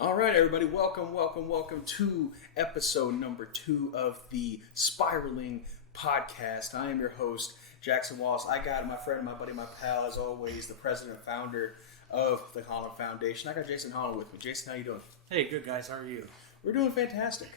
All right, everybody, welcome to episode number 2 of the Spiraling Podcast. I am your host, Jackson Wallace. I got my friend, my buddy, my pal, as always, the president and founder of the Hollen Foundation. I got Jason Hollen with me. Jason, how you doing? Hey, good guys. How are you? We're doing fantastic.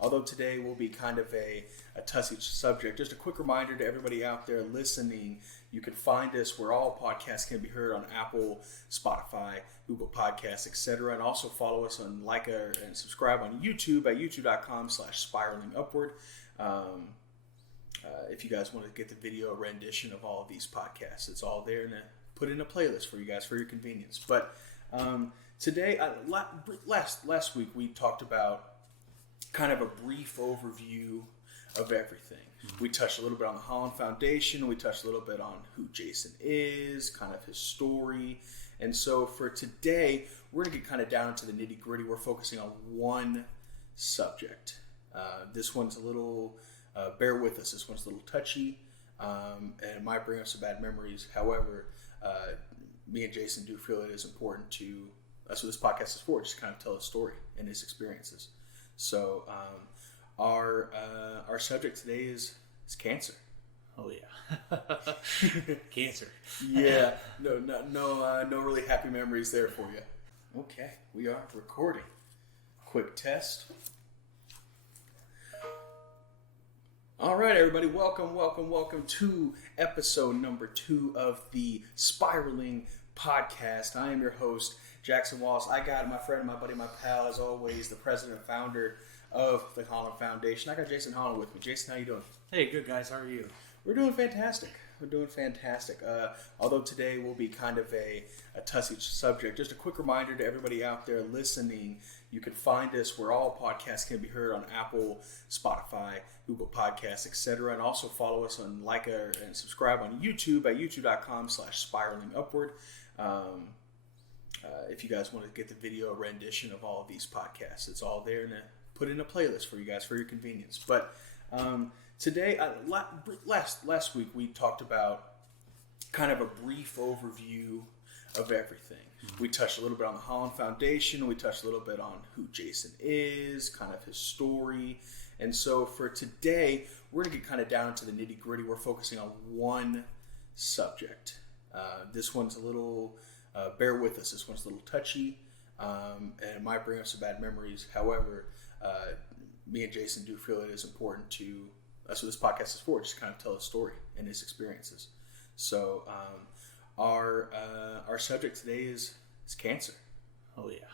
Although today will be kind of a touchy subject. Just a quick reminder to everybody out there listening, you can find us where all podcasts can be heard on Apple, Spotify, Google Podcasts, etc. And also follow us on and subscribe on YouTube at youtube.com/spiralingupward. If you guys want to get the video rendition of all of these podcasts, it's all there and put in a playlist for you guys for your convenience. But today, last week we talked about kind of a brief overview of everything. We touched a little bit on the Hollen Foundation. We touched a little bit on who Jason is, kind of his story. And so for today, we're going to get kind of down into the nitty gritty. We're focusing on one subject. This one's a little, bear with us, this one's a little touchy and it might bring up some bad memories. However, me and Jason do feel it is important to, that's what this podcast is for, just kind of tell a story and his experiences. So our subject today is cancer. Oh yeah, cancer. Yeah, no really happy memories there for you. Okay, we are recording. Quick test. All right, everybody, welcome to episode number 2 of the Spiraling Podcast. I am your host, Jackson Wallace. I got my friend, my buddy, my pal, as always, the president and founder of the Hollen Foundation. I got Jason Hollen with me. Jason, how you doing? Hey, good guys. How are you? We're doing fantastic. Although today will be kind of a touchy subject. Just a quick reminder to everybody out there listening, you can find us where all podcasts can be heard on Apple, Spotify, Google Podcasts, etc. And also follow us on and subscribe on YouTube at youtube.com/spiralingupward. If you guys want to get the video rendition of all of these podcasts, it's all there and put in a playlist for you guys for your convenience. But today, last week we talked about kind of a brief overview of everything. We touched a little bit on the Hollen Foundation. We touched a little bit on who Jason is, kind of his story. And so for today, we're going to get kind of down into the nitty gritty. We're focusing on one subject. This one's a little, bear with us, this one's a little touchy and it might bring up some bad memories. However, me and Jason do feel it is important to, that's what this podcast is for, just kind of tell a story and his experiences. So our subject today is cancer. Oh yeah,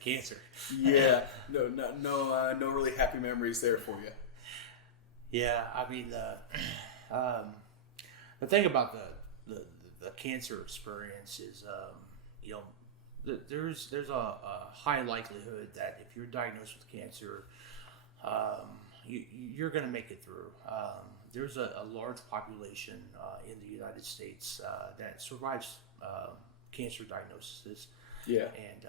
cancer. Yeah, no really happy memories there for you. Yeah, I mean the thing about the cancer experience is there's a high likelihood that if you're diagnosed with cancer, you're going to make it through. There's a large population in the United States that survives cancer diagnosis. Yeah, and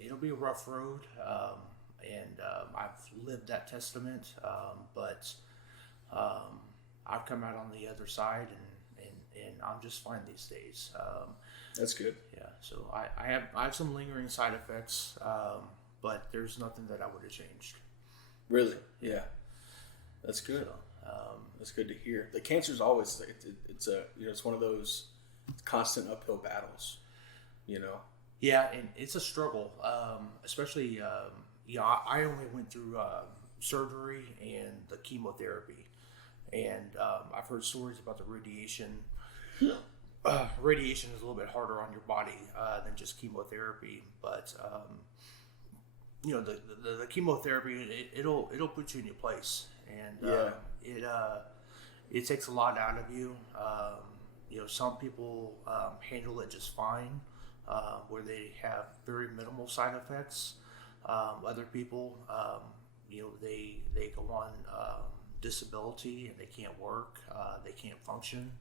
it'll be a rough road, and I've lived that testament. But I've come out on the other side, and I'm just fine these days. That's good. Yeah, so I have some lingering side effects, but there's nothing that I would have changed. Really? Yeah. That's good. So, that's good to hear. The cancer is always it's one of those constant uphill battles. Yeah, and it's a struggle, especially I only went through surgery and the chemotherapy, and I've heard stories about the radiation. Radiation is a little bit harder on your body than just chemotherapy, but the chemotherapy it'll put you in your place, and it takes a lot out of you. Some people handle it just fine, where they have very minimal side effects. Other people, they go on disability and they can't work, they can't function.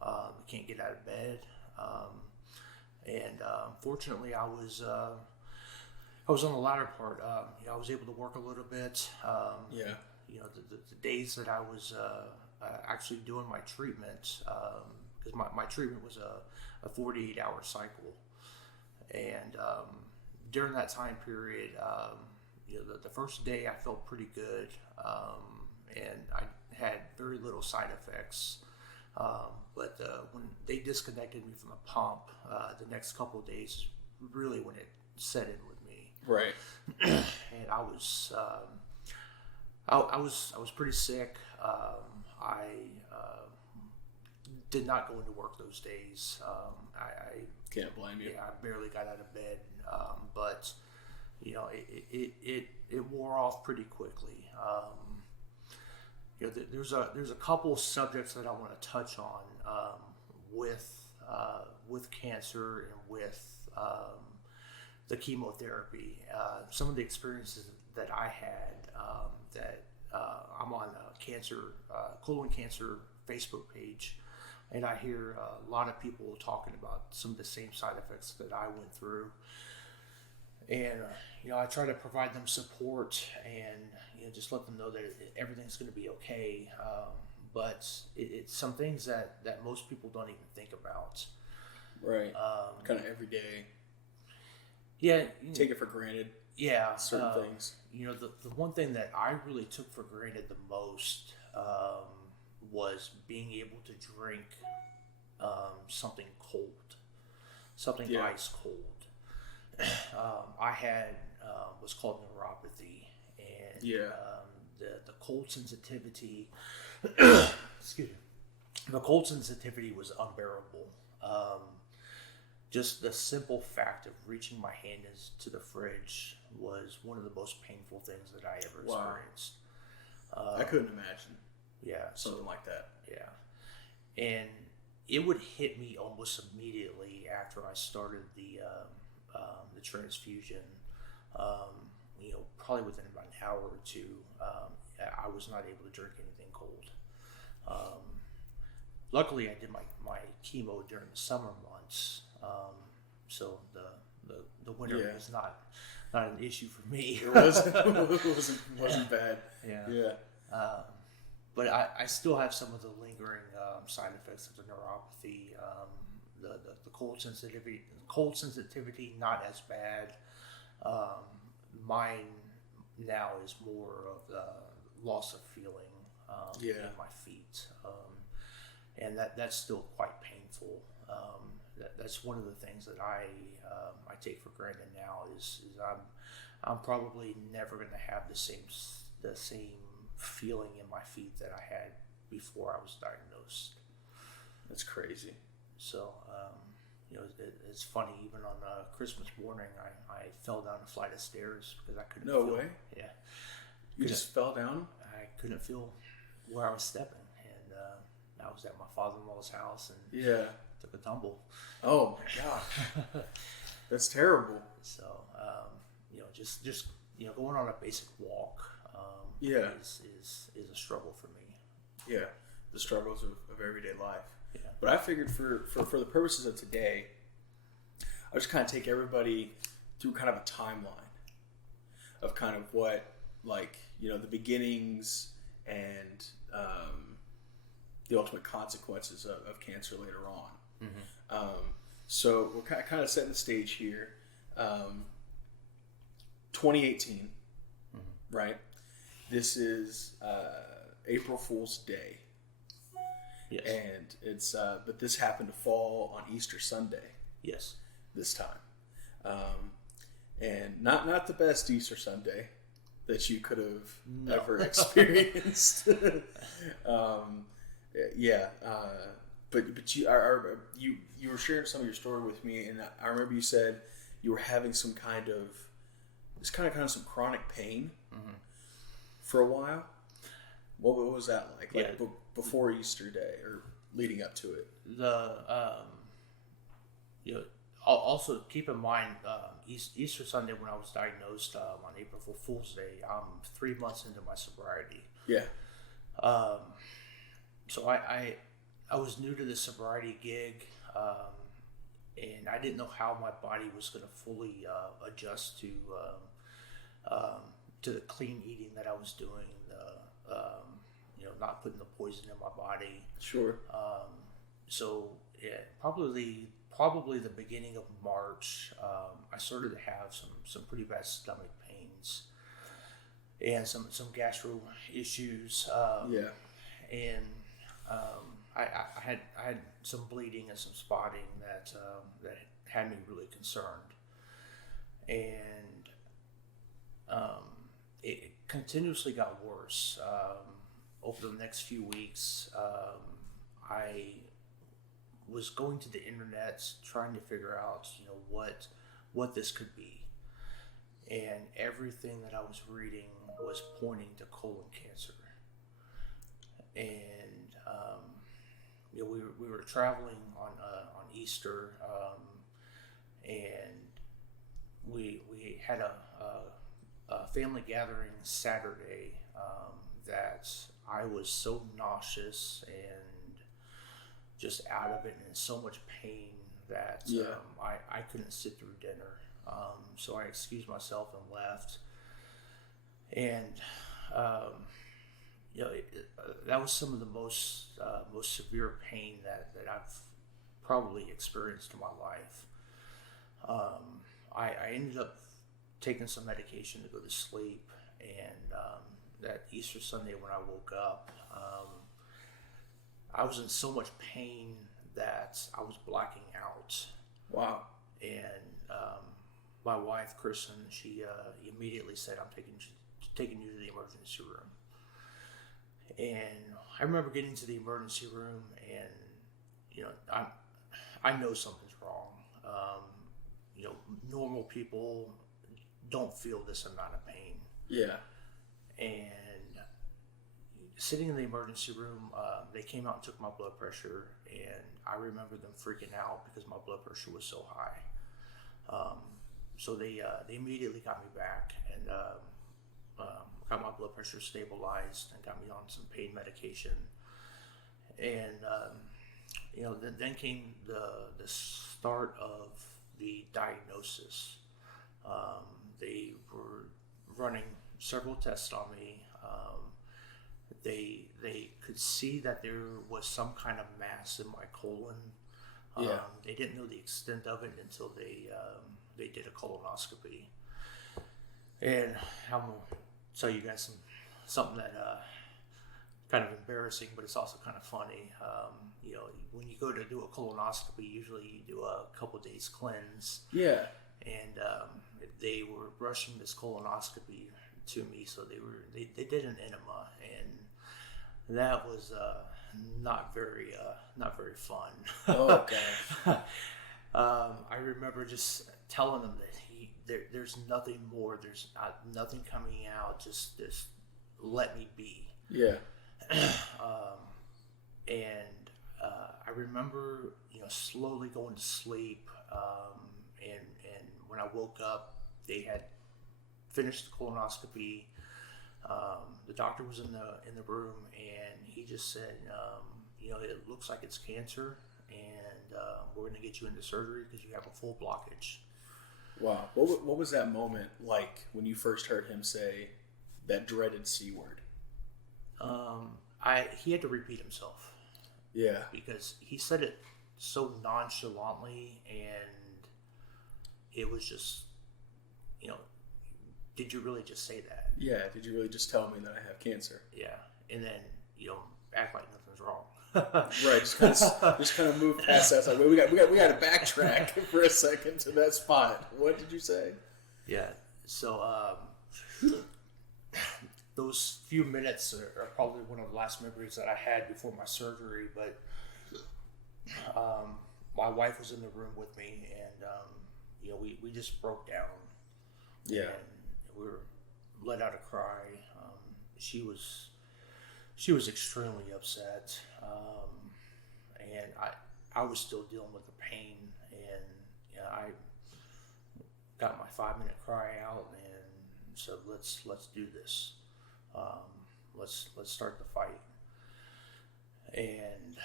They can't get out of bed, and fortunately, I was on the latter part. I was able to work a little bit. The days that I was actually doing my treatment, because my treatment was a 48-hour cycle, and during that time period, the first day I felt pretty good, and I had very little side effects. But when they disconnected me from the pump, the next couple of days really when it set in with me. Right. And I was pretty sick. I did not go into work those days. I can't blame you. Yeah, I barely got out of bed. But it wore off pretty quickly. There's a couple of subjects that I want to touch on with cancer and with the chemotherapy. Some of the experiences that I had that I'm on a colon cancer Facebook page, and I hear a lot of people talking about some of the same side effects that I went through. And I try to provide them support and just let them know that everything's going to be okay. But it's some things that most people don't even think about. Right. Kind of every day. Yeah. Take it for granted. Yeah. Certain things. The one thing that I really took for granted the most was being able to drink something cold, something ice cold. I had what's called neuropathy, and the cold sensitivity. Excuse me. The cold sensitivity was unbearable. Just the simple fact of reaching my hand to the fridge was one of the most painful things that I ever experienced. I couldn't imagine. Yeah, something like that. Yeah, and it would hit me almost immediately after I started the transfusion. Probably within about an hour or two, I was not able to drink anything cold. Luckily, I did my chemo during the summer months, so the winter was not an issue for me. It wasn't bad. Yeah. But I still have some of the lingering side effects of the neuropathy. The cold sensitivity not as bad. Mine now is more of the loss of feeling in my feet, and that's still quite painful. That's one of the things that I take for granted now is I'm probably never going to have the same feeling in my feet that I had before I was diagnosed. That's crazy. So, it's funny, even on Christmas morning, I fell down a flight of stairs because I couldn't feel. No way? Yeah. You just fell down? I couldn't feel where I was stepping. And I was at my father-in-law's house and took a tumble. Oh, my God. That's terrible. So, just going on a basic walk is a struggle for me. Yeah, the struggles of everyday life. Yeah. But I figured for the purposes of today, I'll just kind of take everybody through kind of a timeline of kind of what, the beginnings and the ultimate consequences of cancer later on. Mm-hmm. So we're kind of setting the stage here. 2018, mm-hmm. right? This is April Fool's Day. Yes. And it's but this happened to fall on Easter Sunday. Yes. This time, and not the best Easter Sunday that you could have ever experienced. But you were sharing some of your story with me, and I remember you said you were having some kind of some chronic pain for a while. What was that like? Before Easter Day or leading up to it? Also keep in mind, Easter Sunday when I was diagnosed on April Fool's Day, I'm 3 months into my sobriety. Yeah. So I was new to the sobriety gig, and I didn't know how my body was going to fully adjust to the clean eating that I was doing, not putting the poison in my body. Sure. So yeah, probably the beginning of March, I started to have some pretty bad stomach pains and some gastro issues. And I had some bleeding and some spotting that had me really concerned, and it continuously got worse. Over the next few weeks, I was going to the internet trying to figure out, what this could be, and everything that I was reading was pointing to colon cancer. And we were traveling on Easter, and we had a family gathering Saturday that I was so nauseous and just out of it and in so much pain that I couldn't sit through dinner. So I excused myself and left. And that was some of the most severe pain that I've probably experienced in my life. I ended up taking some medication to go to sleep, and that Easter Sunday when I woke up, I was in so much pain that I was blacking out. Wow. And my wife, Kristen, she immediately said, "I'm taking you to the emergency room." And I remember getting to the emergency room, and I know something's wrong. Normal people don't feel this amount of pain. Yeah. And sitting in the emergency room, they came out and took my blood pressure, and I remember them freaking out because my blood pressure was so high. So they immediately got me back and got my blood pressure stabilized and got me on some pain medication. And then came the start of the diagnosis. They were running several tests on me. They could see that there was some kind of mass in my colon. They didn't know the extent of it until they did a colonoscopy. And I'm gonna tell you guys something that kind of embarrassing, but it's also kind of funny. When you go to do a colonoscopy, usually you do a couple days cleanse. Yeah. And they were rushing this colonoscopy to me, so they did an enema, and that was not very fun. Oh God. I remember just telling them that there's nothing more. There's nothing coming out. Just let me be. Yeah. And I remember, slowly going to sleep. And when I woke up, they had finished the colonoscopy. The doctor was in the room, and he just said, it looks like it's cancer, and we're going to get you into surgery because you have a full blockage. Wow. What was that moment like when you first heard him say that dreaded C word? He had to repeat himself. Yeah. Because he said it so nonchalantly, and it was just, did you really just say that? Yeah. Did you really just tell me that I have cancer? Yeah. And then, act like nothing's wrong. Right. Just kind of move past that. It's like, we got to backtrack for a second to that spot. What did you say? Yeah. So, those few minutes are probably one of the last memories that I had before my surgery, but my wife was in the room with me, and we just broke down. Yeah. And we were let out a cry. She was extremely upset, and I was still dealing with the pain, and I got my 5-minute cry out and said, let's do this. Let's start the fight. And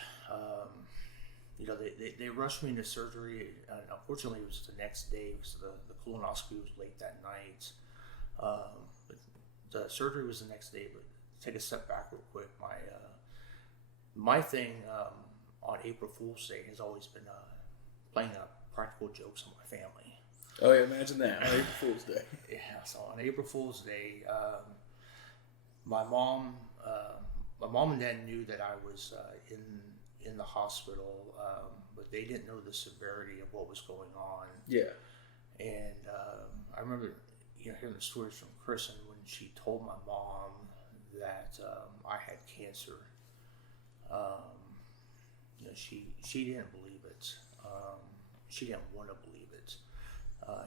they rushed me into surgery, and unfortunately it was the next day because the colonoscopy was late that night. But the surgery was the next day. But take a step back real quick. My thing, on April Fool's Day has always been playing practical jokes on my family. Oh, yeah, imagine that on April Fool's Day. Yeah, so on April Fool's Day, my mom and dad knew that I was in the hospital, but they didn't know the severity of what was going on. Yeah. And I remember, hearing the stories from Kristen when she told my mom that I had cancer. She didn't believe it. She didn't want to believe it.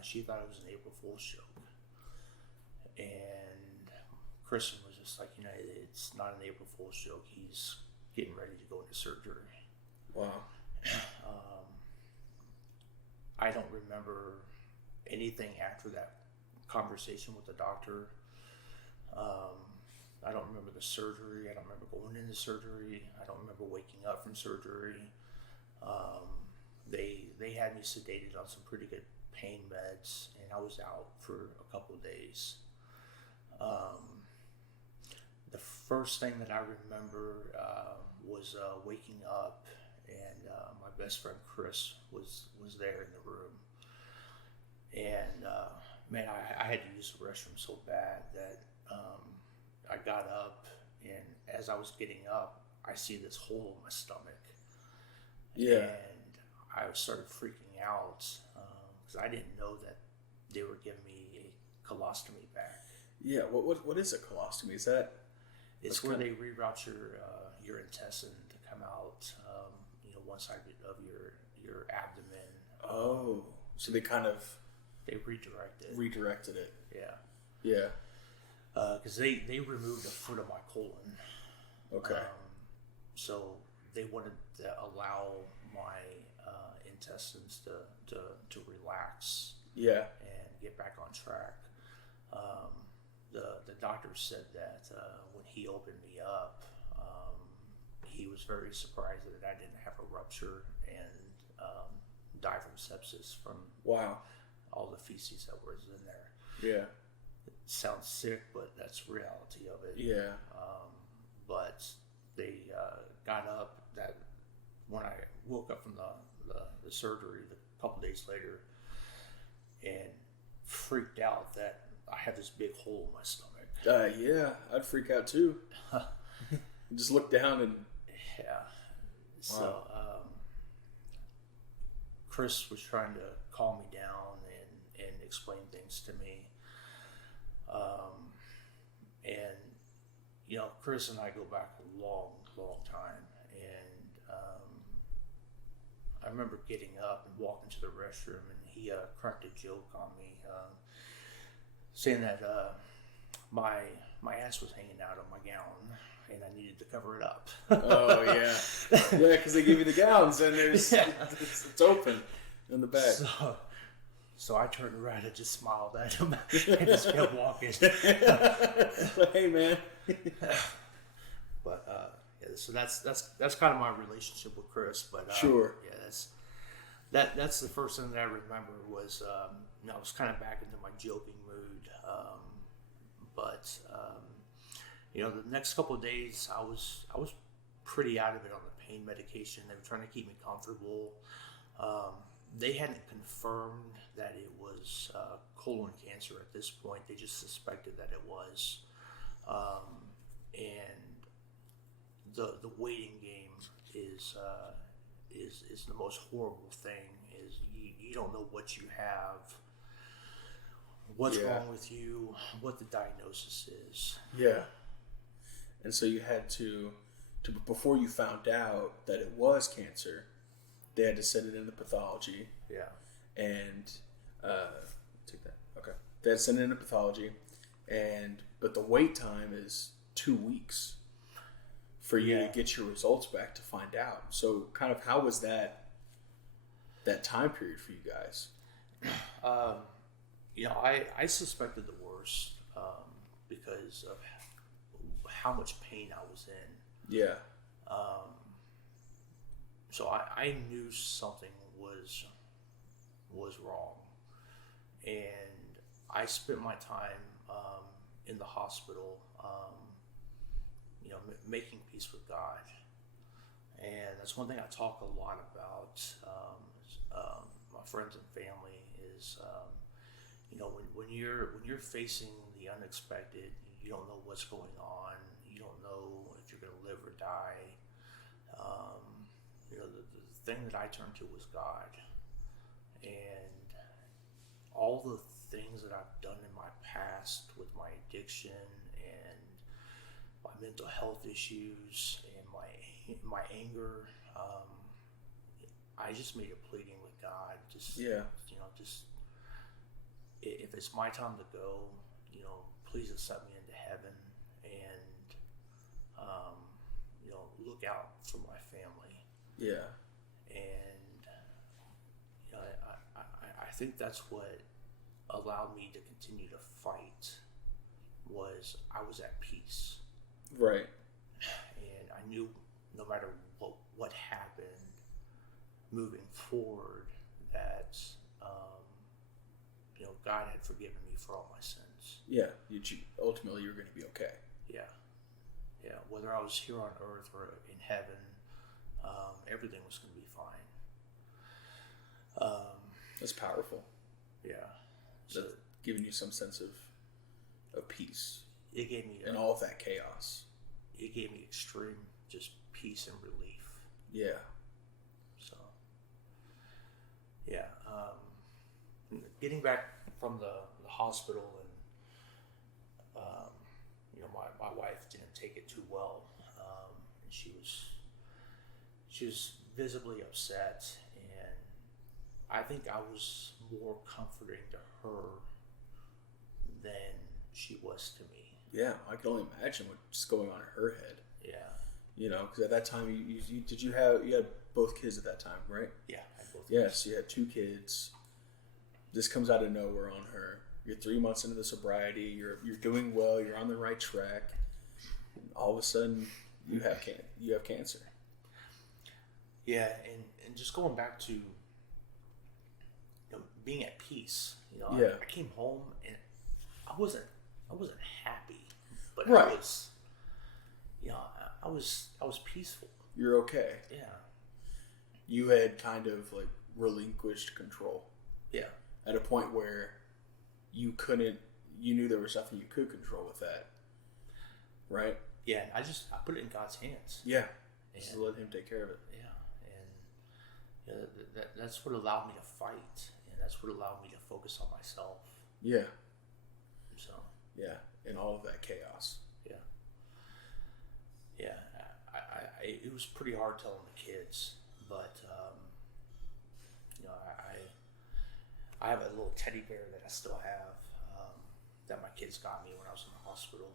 She thought it was an April Fool's joke. And Kristen was just like, it's not an April Fool's joke. He's getting ready to go into surgery. Wow. I don't remember anything after that conversation with the doctor. I don't remember the surgery. I don't remember going into surgery. I don't remember waking up from surgery. They had me sedated on some pretty good pain meds, and I was out for a couple of days. The first thing that I remember was waking up, and my best friend Chris was there in the room. And man, I had to use the restroom so bad that I got up, and as I was getting up, I see this hole in my stomach. Yeah. And I started freaking out because I didn't know that they were giving me a colostomy back. Yeah. What is a colostomy? Is that? It's where they reroute your intestine to come out, one side of your abdomen. Oh, so they kind of redirected it. Yeah. Yeah. Because they removed a foot of my colon. Okay. So they wanted to allow my intestines to relax. Yeah. And get back on track. The doctor said that when he opened me up, he was very surprised that I didn't have a rupture and die from sepsis from all the feces that was in there. Yeah. It sounds sick, but that's the reality of it. Yeah. But they got up that when I woke up from the surgery a couple days later and freaked out that I had this big hole in my stomach. Yeah, I'd freak out too. Just look down and... Yeah. Wow. So, Chris was trying to calm me down and explain things to me. And, Chris and I go back a long, long time. And I remember getting up and walking to the restroom, and he cracked a joke on me, saying that my ass was hanging out of my gown and I needed to cover it up. Oh, yeah. Yeah, because they give you the gowns and it's open in the back. So I turned around and just smiled at him and just kept walking. Hey, man. But so that's kind of my relationship with Chris. But sure. Yeah, that's the first thing that I remember was I was kind of back into my joking mood. The next couple of days I was pretty out of it on the pain medication. They were trying to keep me comfortable. They hadn't confirmed that it was colon cancer at this point. They just suspected that it was. And the waiting game is the most horrible thing. Is you don't know what you have, what's wrong with you, what the diagnosis is. Yeah. And so you had to before you found out that it was cancer, they had to send it into pathology. Yeah. And take that. Okay. They had to send it into pathology, but the wait time is 2 weeks for you to get your results back to find out. So kind of how was that time period for you guys? I suspected the worst because of how much pain I was in. Yeah. So I knew something was wrong, and I spent my time in the hospital, making peace with God, And that's one thing I talk a lot about. My friends and family is, when you're facing the unexpected, you don't know what's going on. You don't know if you're going to live or die. The thing that I turned to was God, and all the things that I've done in my past with my addiction and my mental health issues and my anger. I just made a pleading with God. Just if it's my time to go, please accept me into heaven, and look out for my family. Yeah. And I think that's what allowed me to continue to fight. Was I was at peace. Right. And I knew no matter what happened moving forward, that God had forgiven me for all my sins. Yeah. Ultimately, you're going to be okay. Yeah. Whether I was here on earth or in heaven, everything was going to be fine. That's powerful. Yeah. So giving you some sense of peace. It gave me in all of that chaos. It gave me extreme just peace and relief. Yeah. So, yeah. Getting back from the hospital, and my wife didn't take it too well, and she was visibly upset, and I think I was more comforting to her than she was to me. Yeah, I can only imagine what's going on in her head. Yeah. Because at that time, you had both kids at that time, right? Yeah, I had both kids. Yes, you had 2 kids. This comes out of nowhere on her. You're 3 months into the sobriety. You're doing well. You're on the right track. And all of a sudden, you have cancer. Yeah, and just going back to being at peace. I came home and I wasn't happy, but right. I was peaceful. You're okay. Yeah. You had kind of like relinquished control. Yeah. At a point where you knew there was nothing you could control with that. Right? Yeah, I put it in God's hands. Yeah. Just let him take care of it. Yeah. And that's what allowed me to fight, and that's what allowed me to focus on myself. Yeah. So. Yeah, in all of that chaos. Yeah. Yeah. It was pretty hard telling the kids, but I have a little teddy bear that I still have that my kids got me when I was in the hospital.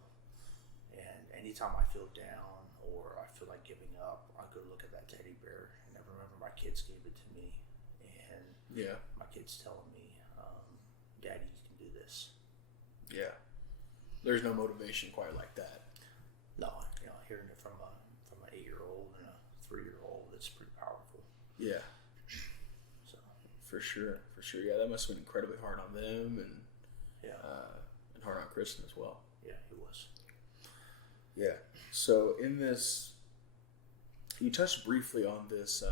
And anytime I feel down or I feel like giving up, I go look at that teddy bear, and I remember my kids gave it to me, and my kids telling me, "Daddy, you can do this." Yeah. There's no motivation quite like that. No, hearing it from an 8-year-old and a 3-year-old, it's pretty powerful. Yeah. So. For sure. Yeah, that must have been incredibly hard on them, and and hard on Kristen as well. Yeah, it was. Yeah. So in this, you touched briefly on this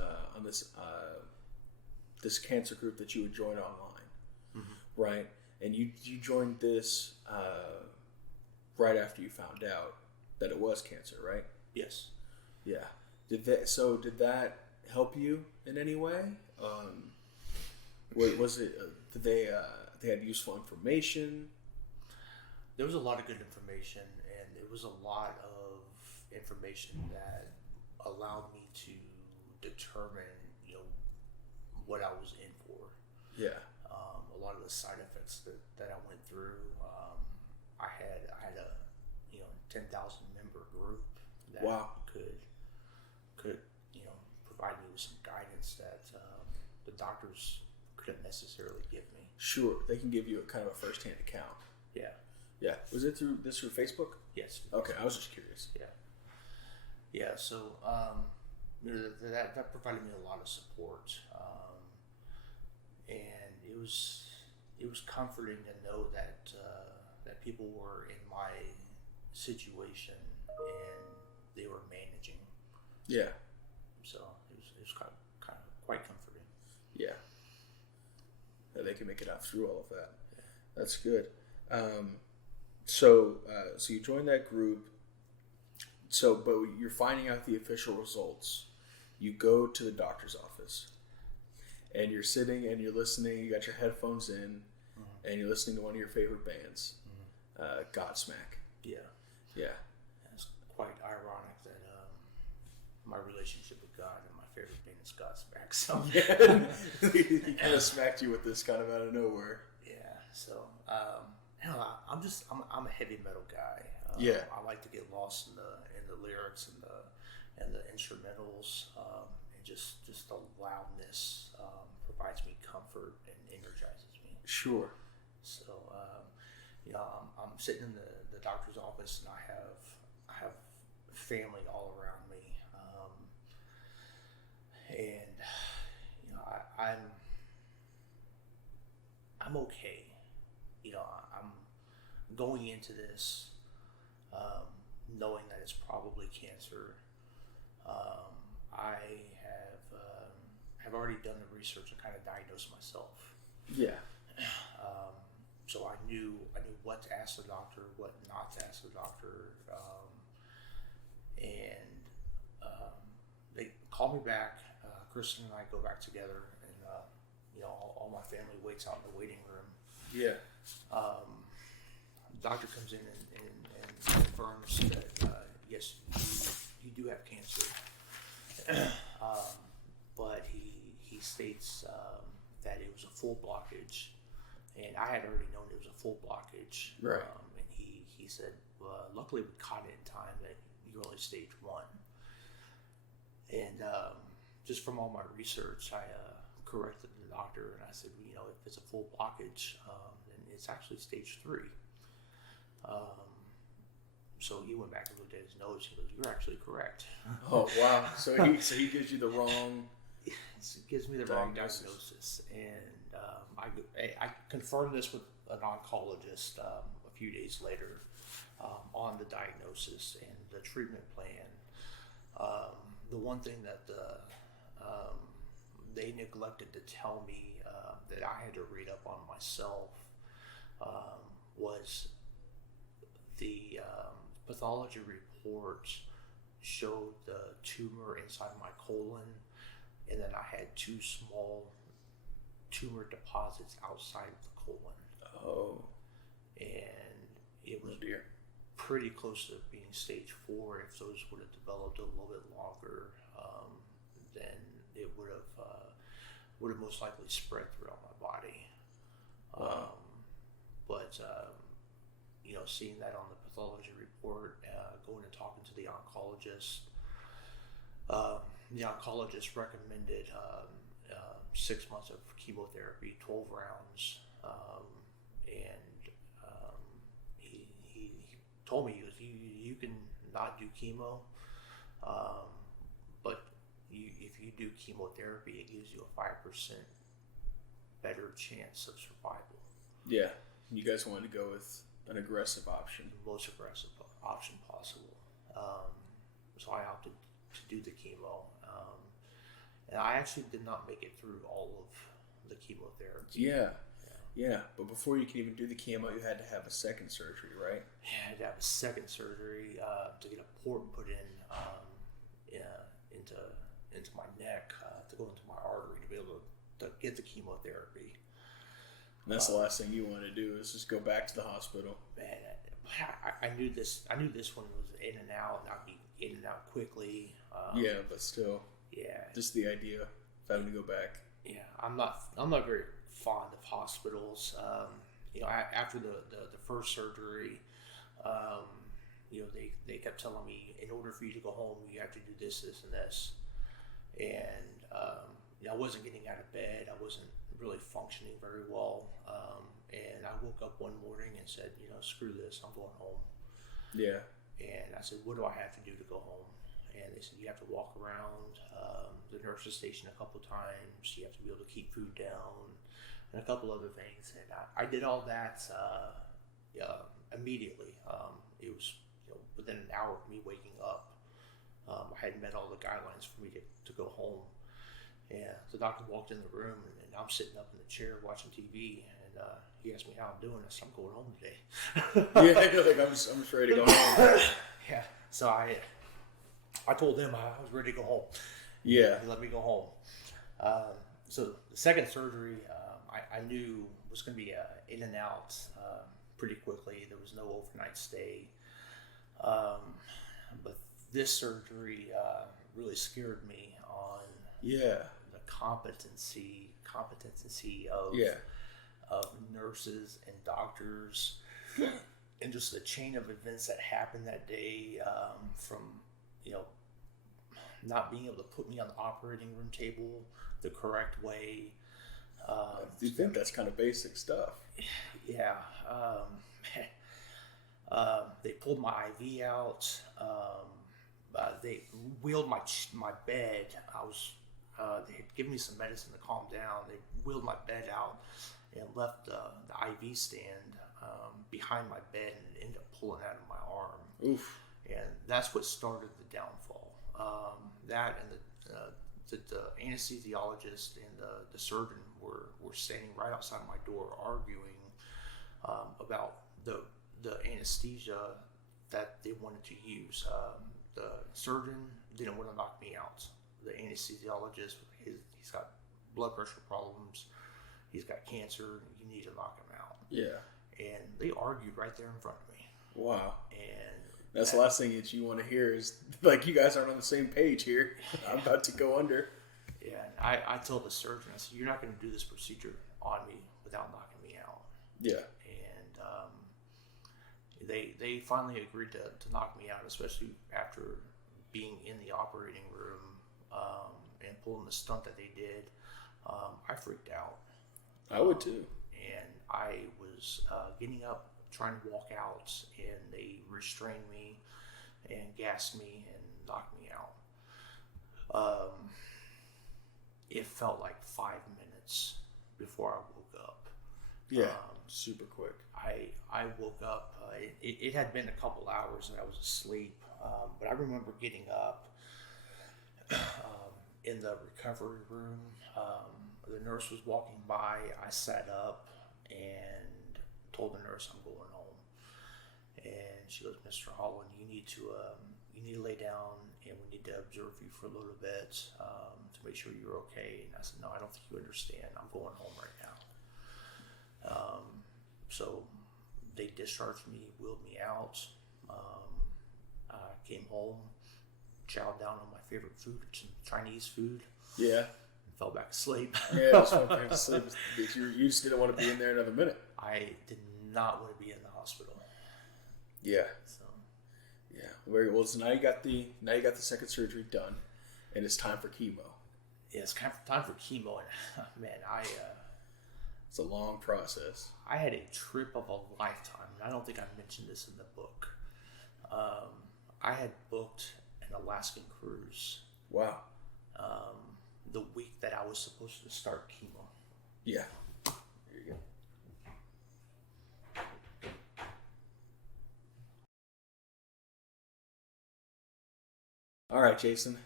this cancer group that you would join online, right? And you joined this right after you found out that it was cancer, right? Yes. Yeah. Did that help you in any way? Was it? Did they had useful information? There was a lot of good information, and it was a lot of information that allowed me to determine, what I was in for. Yeah. A lot of the side effects that I went through. I had a 10,000 member group that could provide me with some guidance that the doctors couldn't necessarily give me. Sure, they can give you a kind of a first-hand account. Yeah. Yeah. Was it through Facebook? Yes. Okay, I was just curious. Yeah. Yeah. So that provided me a lot of support, and it was comforting to know that that people were in my situation and they were managing. Yeah. So quite comforting. Yeah. They can make it out through all of that. Yeah. That's good. So you join that group. So, but you're finding out the official results. You go to the doctor's office, and you're sitting and you're listening. You got your headphones in, and you're listening to one of your favorite bands, Godsmack. Yeah. Yeah. It's quite ironic that my relationship with God and my favorite band is Godsmack. So he kind of smacked you with this kind of out of nowhere. Yeah. So I'm a heavy metal guy. I like to get lost in the lyrics and the instrumentals, and just the loudness provides me comfort and energizes me. Sure. So I'm sitting in the doctor's office, and I have family all around me, and I'm okay. I'm going into this knowing that it's probably cancer. I have already done the research and kind of diagnosed myself. Yeah. So I knew what to ask the doctor, what not to ask the doctor, and they called me back. Kristen and I go back together, and all my family waits out in the waiting room. Yeah. The doctor comes in and confirms that yes, you do have cancer, but he states that it was a full blockage, and I had already known it was a full blockage. Right. And he said, luckily we caught it in time that you're only stage 1. And just from all my research, I corrected the doctor and I said, if it's a full blockage, then it's actually stage 3. So he went back and looked at his notes. He goes, "You're actually correct." Oh wow! So he gives you the wrong. It gives me the wrong diagnosis, and I confirmed this with an oncologist a few days later on the diagnosis and the treatment plan. The one thing that they neglected to tell me that I had to read up on myself was the pathology reports showed the tumor inside my colon, and then I had 2 small tumor deposits outside of the colon. Oh. And it was pretty close to being stage 4. If those would have developed a little bit longer, then it would have most likely spread throughout my body. Wow. But seeing that on the pathology report, going and talking to the oncologist recommended 6 months of chemotherapy, 12 rounds, and he told me, he goes, you can not do chemo, but if you do chemotherapy, it gives you a 5% better chance of survival. Yeah, you guys wanted to go with an aggressive option. The most aggressive option possible. So I opted to do the chemo. And I actually did not make it through all of the chemotherapy. Yeah. But before you could even do the chemo, you had to have a second surgery, right? Yeah, I had to have a second surgery to get a port put in into my neck to go into my artery to be able to get the chemotherapy. And that's the last thing you want to do is just go back to the hospital. Man, I knew this. I knew this one was in and out, and I'd be in and out quickly. Yeah, but still. Yeah. Just the idea of having to go back. Yeah, I'm not very fond of hospitals. After the first surgery, they kept telling me, in order for you to go home, you have to do this, this, and this. And I wasn't getting out of bed. I wasn't really functioning very well. And I woke up one morning and said, screw this, I'm going home. Yeah. And I said, what do I have to do to go home? And they said, you have to walk around the nurse's station a couple times. You have to be able to keep food down and a couple other things. And I did all that immediately. It was within an hour of me waking up. I had met all the guidelines for me to go home. And the doctor walked in the room, and I'm sitting up in the chair watching TV, and he asked me how I'm doing. I said, I'm going home today. Yeah, you're like, I'm just ready to go home. Yeah. So I told him I was ready to go home. Yeah. He let me go home. So the second surgery, I knew was going to be in and out pretty quickly. There was no overnight stay. But this surgery really scared me on the competency of nurses and doctors, and just the chain of events that happened that day, from not being able to put me on the operating room table the correct way. Do you think that's kind of basic stuff? Yeah. They pulled my IV out. They wheeled my bed. They had given me some medicine to calm down. They wheeled my bed out and left the IV stand behind my bed, and it ended up pulling out of my arm. Oof. And that's what started the downfall. That and the anesthesiologist and the surgeon were standing right outside my door arguing about the anesthesia that they wanted to use. The surgeon didn't want to knock me out. The anesthesiologist, he's got blood pressure problems, he's got cancer, you need to knock him out. Yeah. And they argued right there in front of me. Wow. And that's the last thing that you want to hear is, like, you guys aren't on the same page here. I'm about to go under. Yeah, and I told the surgeon, I said, you're not going to do this procedure on me without knocking me out. Yeah. And they finally agreed to knock me out, especially after being in the operating room and pulling the stunt that they did. I freaked out. I would too. And I was getting up, trying to walk out, and they restrained me and gassed me and knocked me out. It felt like 5 minutes before I woke up. Yeah, super quick. I woke up. It had been a couple hours that I was asleep, but I remember getting up in the recovery room. The nurse was walking by. I sat up and told the nurse I'm going home. And she goes, Mr. Hollen, you need to lay down, and we need to observe you for a little bit to make sure you're okay. And I said, no, I don't think you understand. I'm going home right now. So they discharged me, wheeled me out. I came home, chowed down on my favorite food, some Chinese food. Yeah. And fell back asleep. Yeah, just went back to sleep. You just didn't want to be in there another minute. I did not want to be in the hospital. Yeah. So. Yeah. Very well. So now you got the second surgery done, and it's time for chemo. Yeah, it's time for chemo, and man, it's a long process. I had a trip of a lifetime, and I don't think I mentioned this in the book. I had booked an Alaskan cruise. Wow. The week that I was supposed to start chemo. Yeah. There you go. All right, Jason.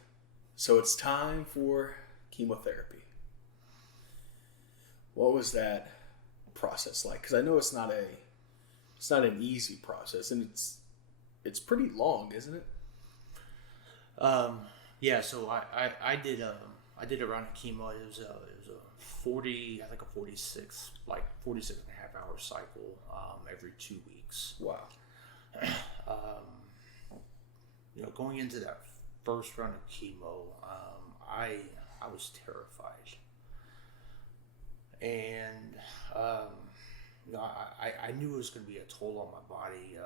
So it's time for chemotherapy. What was that process like? Because I know it's not an easy process, and it's pretty long, isn't it? Yeah. So I did a round of chemo. It was a 40, I think a 46 and a half hour cycle every 2 weeks. Wow. Going into that first round of chemo, I was terrified. And I knew it was going to be a toll on my body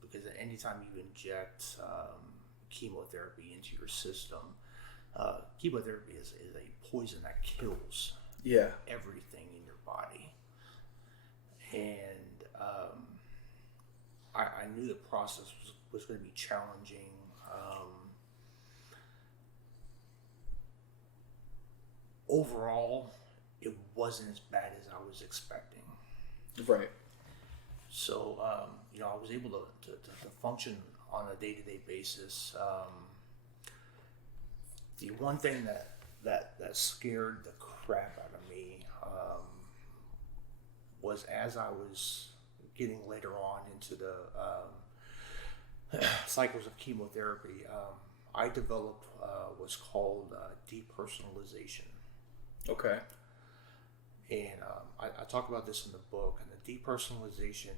because anytime you inject chemotherapy into your system, chemotherapy is a poison that kills everything in your body. And I knew the process was going to be challenging. Overall, it wasn't as bad as I was expecting. Right. So, I was able to function on a day-to-day basis. The one thing that that scared the crap out of me was as I was getting later on into the cycles of chemotherapy. I developed what's called depersonalization. Okay. And I talk about this in the book. And the depersonalization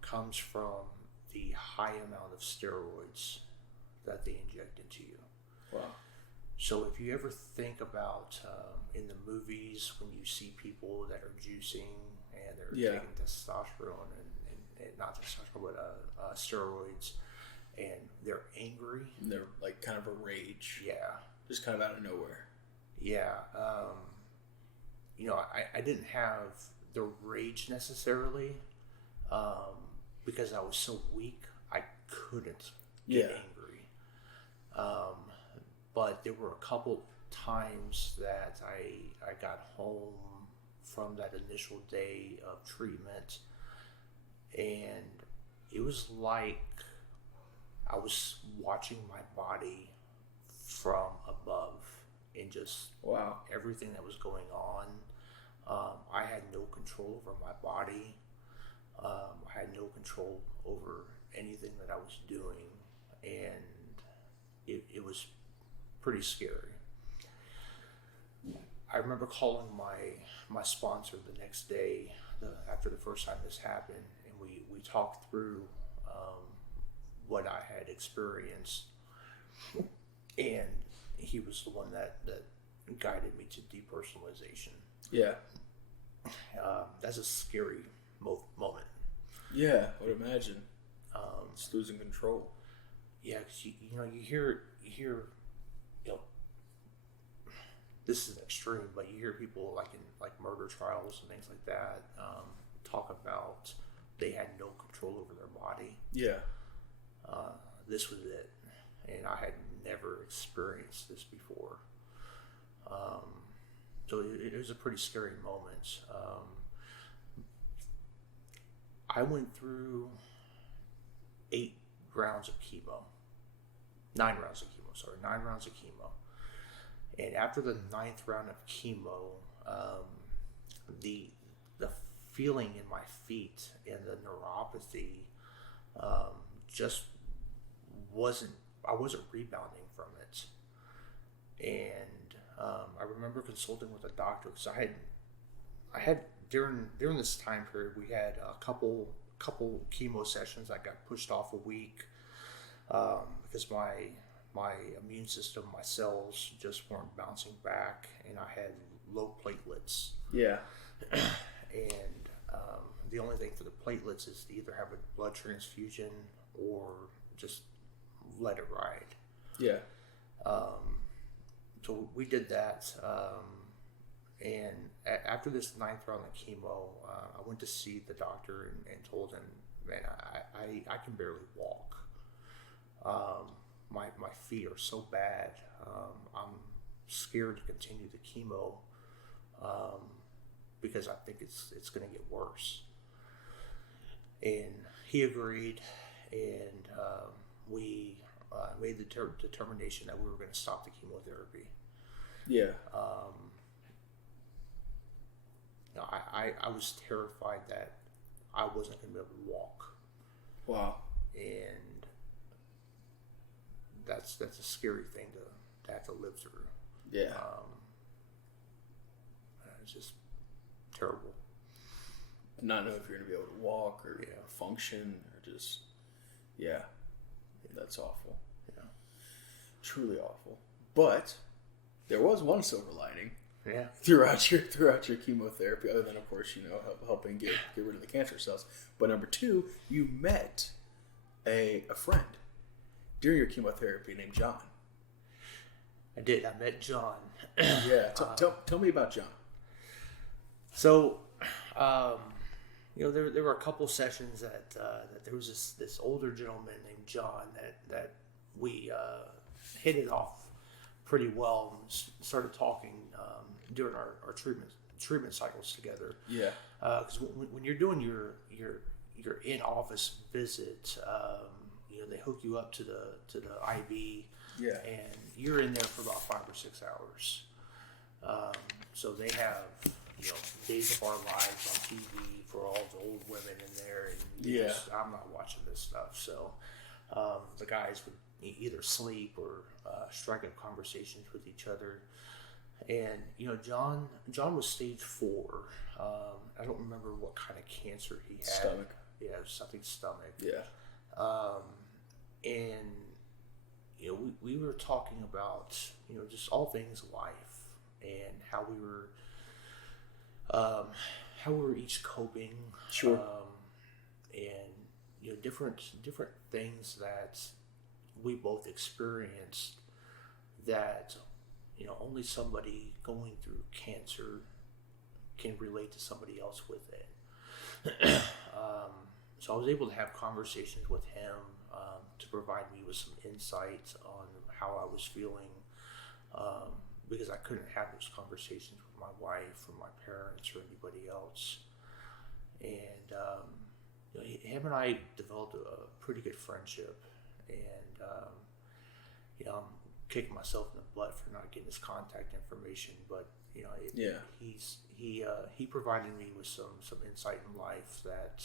comes from the high amount of steroids that they inject into you. Wow. So if you ever think about in the movies when you see people that are juicing and they're taking testosterone and not testosterone but steroids, and they're angry, and they're like kind of a rage, just kind of out of nowhere. I didn't have the rage necessarily because I was so weak I couldn't get angry. But there were a couple times that I got home from that initial day of treatment, and it was like I was watching my body from above and just everything that was going on. I had no control over my body. I had no control over anything that I was doing, and it was pretty scary. I remember calling my sponsor the next day after the first time this happened, and we talked through what I had experienced, and he was the one that guided me to depersonalization. Yeah. That's a scary moment. Yeah, I would imagine. It's losing control. Yeah, because you hear, this is extreme, but you hear people like in murder trials and things like that talk about they had no control over their body. Yeah. This was it, and I had never experienced this before. So it was a pretty scary moment. I went through 9 rounds of chemo. And after the 9th round of chemo, the feeling in my feet and the neuropathy just I wasn't rebounding from it. And I remember consulting with a doctor because I had during this time period we had a couple chemo sessions that got pushed off a week because my immune system, my cells just weren't bouncing back, and I had low platelets. Yeah. And the only thing for the platelets is to either have a blood transfusion or just let it ride. Yeah. So we did that, and after this 9th round of chemo, I went to see the doctor and told him, man, I can barely walk. My feet are so bad. I'm scared to continue the chemo because I think it's going to get worse. And he agreed, and we made the determination that we were going to stop the chemotherapy. Yeah. I was terrified that I wasn't going to be able to walk. Wow. And that's a scary thing to have to live through. Yeah. It's just terrible. Not know if you're going to be able to walk or function or just, that's awful. Yeah. Truly awful. But there was one silver lining. Yeah. Throughout your chemotherapy, other than of course helping get rid of the cancer cells. But number 2, you met a friend during your chemotherapy named John. I did. I met John. Yeah. Tell me about John. So, there were a couple sessions that there was this older gentleman named John that we hit it off pretty well and started talking during our treatment cycles together. Yeah. Because when you're doing your in office visit, they hook you up to the IV. Yeah. And you're in there for about 5 or 6 hours. So they have, Days of Our Lives on TV for all the old women in there, and I'm not watching this stuff. So the guys would either sleep or strike up conversations with each other. And John was stage 4. I don't remember what kind of cancer he had. Stomach. Yeah, it was something stomach. Yeah. And we were talking about just all things life and how we were each coping. Sure. And different things that we both experienced that only somebody going through cancer can relate to somebody else with it. So I was able to have conversations with him to provide me with some insight on how I was feeling, because I couldn't have those conversations with my wife or my parents or anybody else. And him and I developed a pretty good friendship, and I'm kicking myself in the butt for not getting his contact information, but he provided me with some insight in life that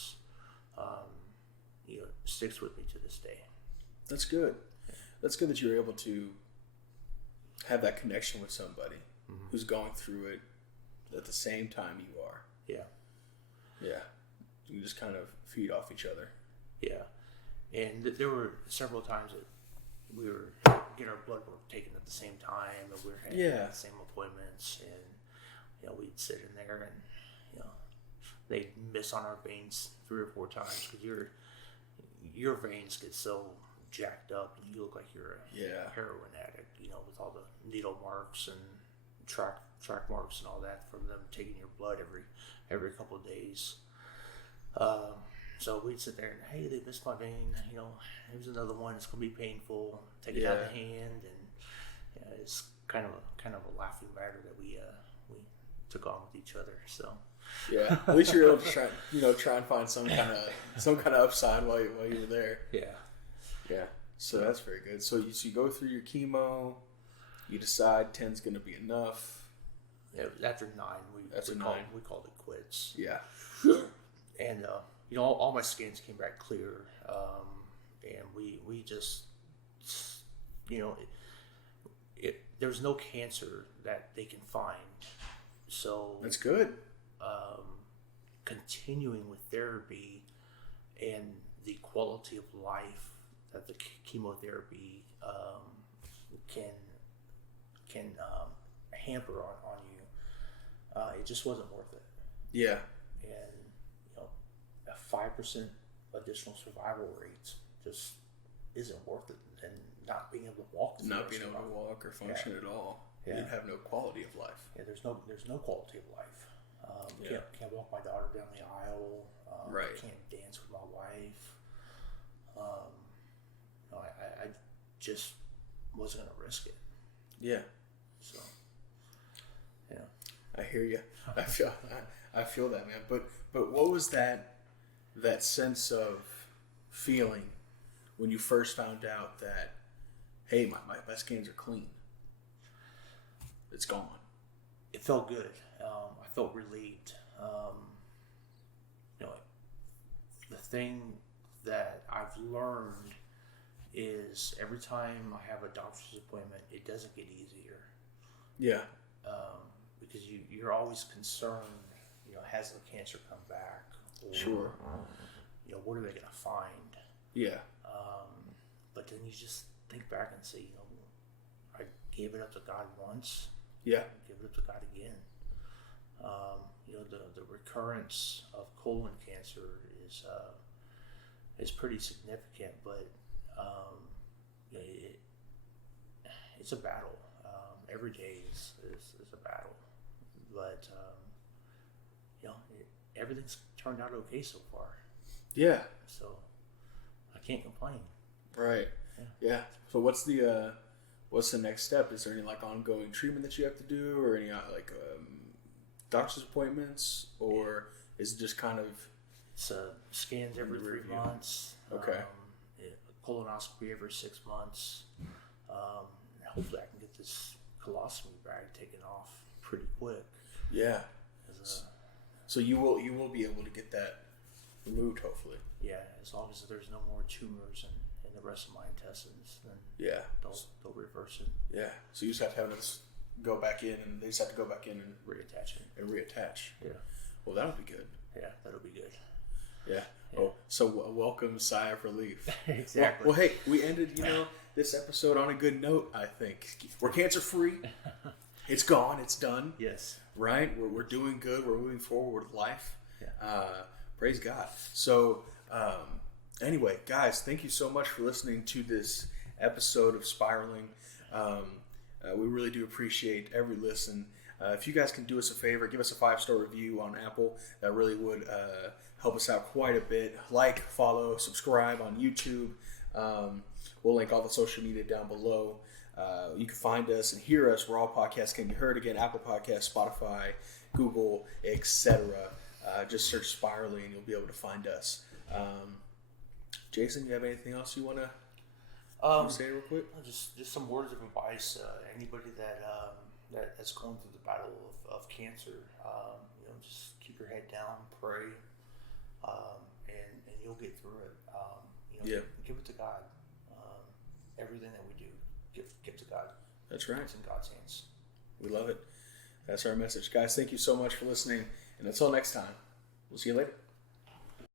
sticks with me to this day. That's good. That's good that you're able to have that connection with somebody who's going through it at the same time you are. Yeah. Yeah. You just kind of feed off each other. Yeah. And there were several times that we were getting our blood work taken at the same time, and we were having the same appointments, and we'd sit in there, and they'd miss on our veins 3 or 4 times because your veins get so jacked up, and you look like you're a heroin addict, with all the needle marks and track marks and all that from them taking your blood every couple of days. So we'd sit there and, hey, they missed my vein. Here's another one. It's gonna be painful. Take it out of the hand, and it's kind of a laughing matter that we took on with each other. So yeah, at least you're able to try and find some kind of upside while you were there. Yeah. So that's very good. So you go through your chemo. You decide 10's gonna be enough. Yeah, after 9, we called it quits. Yeah. And all my scans came back clear, and we just there's no cancer that they can find, so that's good. Continuing with therapy and the quality of life that the chemotherapy can hamper on you, it just wasn't worth it. Yeah. And a 5% additional survival rate just isn't worth it, and not being able to walk. Not being able to walk or function at all. Yeah. You'd have no quality of life. Yeah, there's no quality of life. Can't walk my daughter down the aisle. Right. Can't dance with my wife. I just wasn't gonna risk it. Yeah. So. Yeah. I hear you. I feel that, man. But what was that sense of feeling when you first found out that, hey, my scans are clean? It's gone. It felt good. I felt relieved. The thing that I've learned is every time I have a doctor's appointment, it doesn't get easier. Yeah. Because you're always concerned, has the cancer come back? Or, sure. What are they going to find? Yeah. But then you just think back and say, I gave it up to God once. Yeah. Give it up to God again. The recurrence of colon cancer is pretty significant, but it's a battle. Every day is a battle, but everything's turned out okay so far. Yeah. So I can't complain. Right. Yeah. So what's the next step? Is there any ongoing treatment that you have to do, or any doctor's appointments, or is it just kind of scans every 3 months? Okay. Colonoscopy every 6 months. Hopefully I can get this colostomy bag taken off pretty quick. Yeah. So you will be able to get that removed, hopefully. Yeah, as long as there's no more tumors in the rest of my intestines, then they'll reverse it. Yeah. So you just have to have us go back in, and they just have to go back in and reattach. Yeah. Well, that'll be good. Yeah, that'll be good. Yeah. Oh, so a welcome sigh of relief. Exactly. Well, hey, we ended, this episode on a good note, I think. We're cancer-free. It's gone. It's done. Yes. Right? We're doing good. We're moving forward with life. Yeah. Praise God. So, anyway, guys, thank you so much for listening to this episode of Spiraling. We really do appreciate every listen. If you guys can do us a favor, give us a 5-star review on Apple. That really would help us out quite a bit. Like, follow, subscribe on YouTube. We'll link all the social media down below. You can find us and hear us where all podcasts can be heard. Again, Apple Podcasts, Spotify, Google, etc. Just search Spiraling and you'll be able to find us. Jason, you have anything else you want to say real quick? Just some words of advice. Anybody that's going through the battle of cancer, just keep your head down, pray, and you'll get through it. Give it to God. Everything that we do, give to God. That's right. It's in God's hands. We love it. That's our message. Guys, thank you so much for listening. And until next time, we'll see you later.